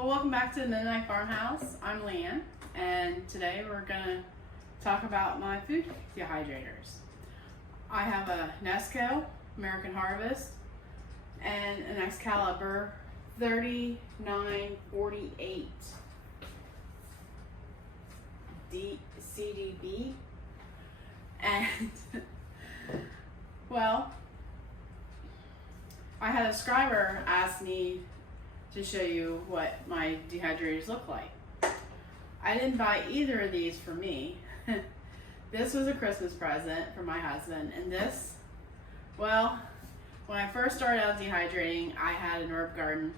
Well, welcome back to the Mennonite Farmhouse. I'm Leanne, and today we're going to talk about my food dehydrators. I have a Nesco American Harvest and an Excalibur 3948 CDB, and well, I had a subscriber ask me to show you what my dehydrators look like. I didn't buy either of these for me. This was a Christmas present for my husband, and this, well, when I first started out dehydrating, I had an herb garden,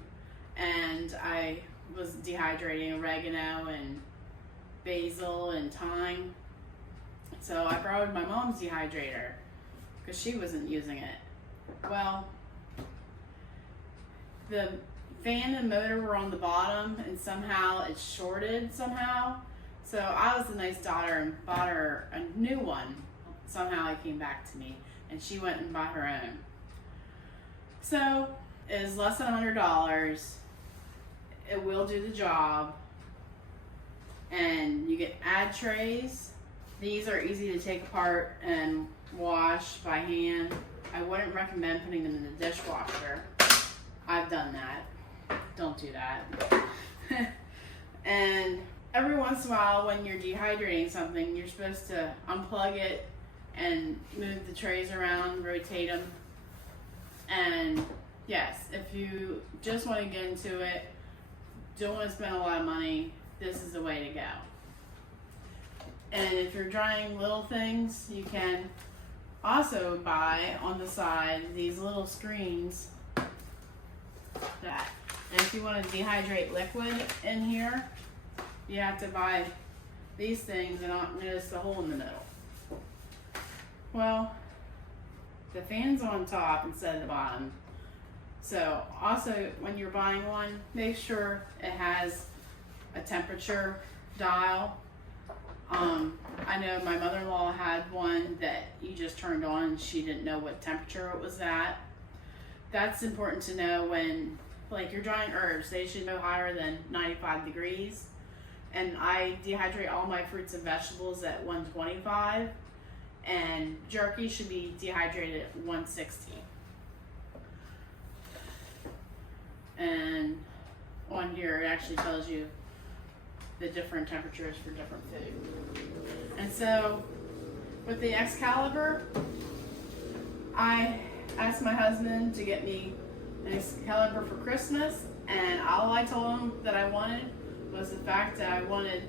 and I was dehydrating oregano and basil and thyme. So I borrowed my mom's dehydrator because she wasn't using it. Well, the fan and motor were on the bottom, and somehow it shorted somehow. So I was a nice daughter and bought her a new one. Somehow it came back to me, and she went and bought her own. So it was less than $100. It will do the job, and you get ad trays. These are easy to take apart and wash by hand. I wouldn't recommend putting them in the dishwasher. I've done that. Don't do that. And every once in a while when you're dehydrating something, you're supposed to unplug it and move the trays around, rotate them. And yes, if you just want to get into it, don't want to spend a lot of money, this is the way to go. And if you're drying little things, you can also buy on the side these little screens. And if you want to dehydrate liquid in here, you have to buy these things, and not notice the hole in the middle. Well, the fan's on top instead of the bottom. So also when you're buying one, make sure it has a temperature dial. I know my mother-in-law had one that you just turned on and she didn't know what temperature it was at. That's important to know when, like, you're drying herbs. They should go higher than 95 degrees. And I dehydrate all my fruits and vegetables at 125. And jerky should be dehydrated at 160. And on here it actually tells you the different temperatures for different food. And so with the Excalibur, I asked my husband to get me an Excalibur for Christmas, and all I told him that I wanted was the fact that I wanted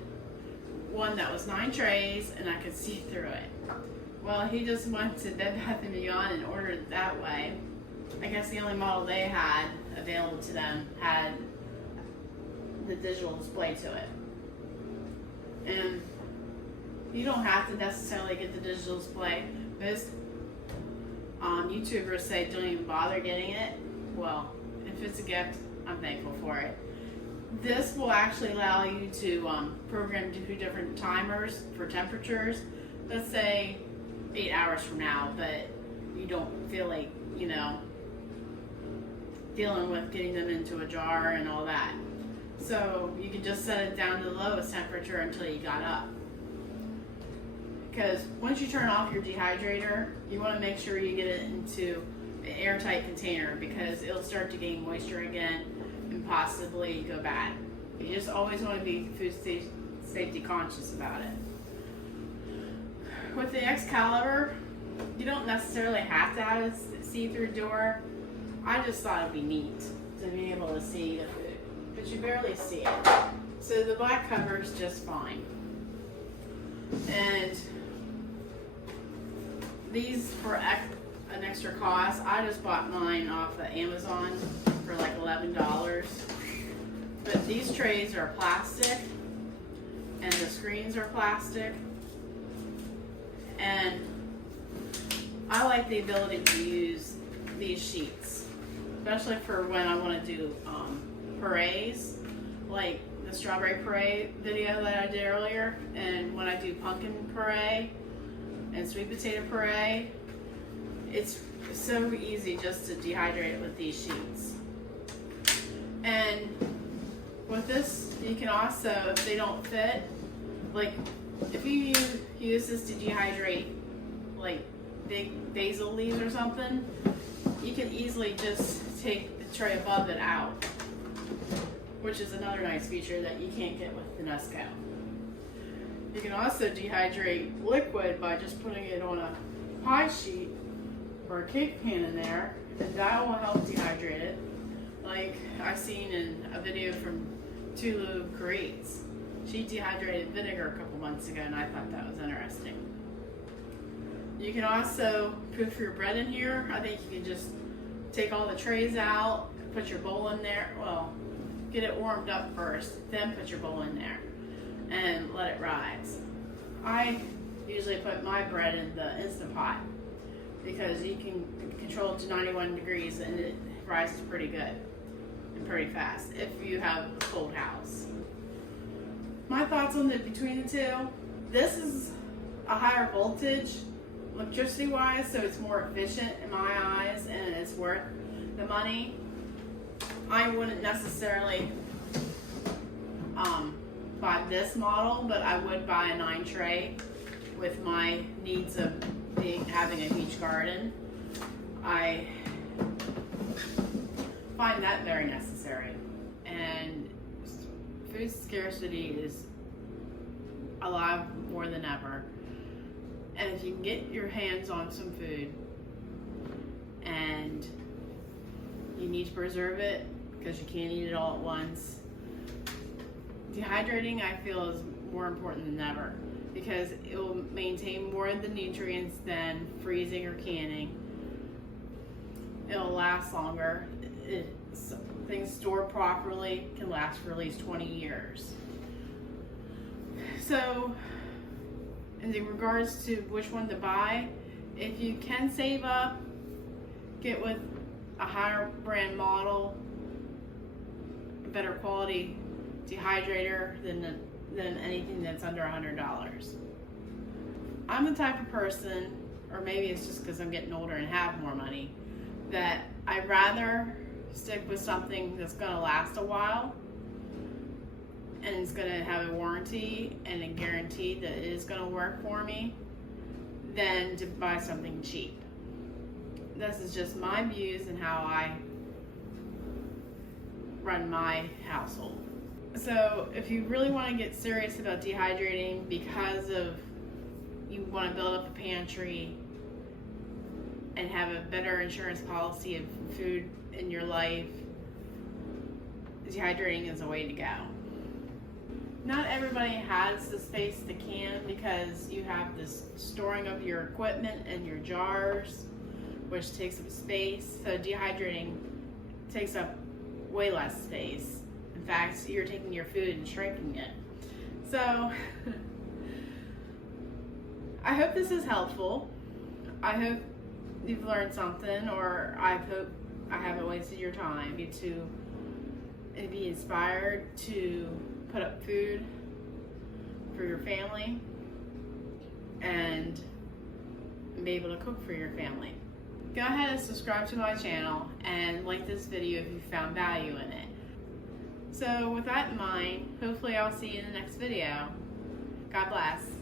one that was 9 trays and I could see through it. Well, he just went to Bed Bath & Beyond and ordered it that way. I guess the only model they had available to them had the digital display to it. And you don't have to necessarily get the digital display. Most YouTubers say don't even bother getting it. Well, if it's a gift, I'm thankful for it. This will actually allow you to program 2 different timers for temperatures. Let's say 8 hours from now, but you don't feel like, you know, dealing with getting them into a jar and all that. So you can just set it down to the lowest temperature until you got up. Because once you turn off your dehydrator, you want to make sure you get it into an airtight container, because it'll start to gain moisture again and possibly go bad. You just always want to be food safety conscious about it. With the Excalibur, you don't necessarily have to have a see-through door. I just thought it'd be neat to be able to see the food, but you barely see it. So the black cover is just fine. And these for an extra cost, I just bought mine off of Amazon for like $11. But these trays are plastic, and the screens are plastic. And I like the ability to use these sheets, especially for when I want to do purees, like the strawberry puree video that I did earlier, and when I do pumpkin puree and sweet potato puree. It's so easy just to dehydrate it with these sheets. And with with this, you can also, if they don't fit, like if you use this to dehydrate like big basil leaves or something, you can easily just take the tray above it out, which is another nice feature that you can't get with the Nesco. You can also dehydrate liquid by just putting it on a pie sheet or a cake pan in there, and that will help dehydrate it. Like I've seen in a video from Tulu Creates. She dehydrated vinegar a couple months ago, and I thought that was interesting. You can also proof your bread in here. I think you can just take all the trays out, put your bowl in there. Well, get it warmed up first, then put your bowl in there and let it rise. I usually put my bread in the Instant Pot because you can control it to 91 degrees and it rises pretty good and pretty fast if you have a cold house. My thoughts on between the two, this is a higher voltage electricity wise, so it's more efficient in my eyes and it's worth the money. I wouldn't necessarily buy this model, but I would buy a 9 tray with my needs of having a huge garden. I find that very necessary, and food scarcity is alive more than ever. And if you can get your hands on some food and you need to preserve it because you can't eat it all at once, dehydrating I feel is more important than ever because it will maintain more of the nutrients than freezing or canning. It'll last longer. Things stored properly can last for at least 20 years. So in regards to which one to buy, if you can save up, get with a higher brand model, a better quality dehydrator than anything that's under $100. I'm the type of person, or maybe it's just because I'm getting older and have more money, that I'd rather stick with something that's going to last a while and it's going to have a warranty and a guarantee that it is going to work for me than to buy something cheap. This is just my views and how I run my household. So if you really want to get serious about dehydrating because of you want to build up a pantry and have a better insurance policy of food in your life, dehydrating is a way to go. Not everybody has the space to can because you have this storing of your equipment and your jars, which takes up space. So dehydrating takes up way less space. In fact, you're taking your food and shrinking it. So I hope this is helpful. I hope you've learned something, or I hope I haven't wasted your time to be inspired to put up food for your family and be able to cook for your family. Go ahead and subscribe to my channel and like this video if you found value in it. So with that in mind, hopefully I'll see you in the next video. God bless.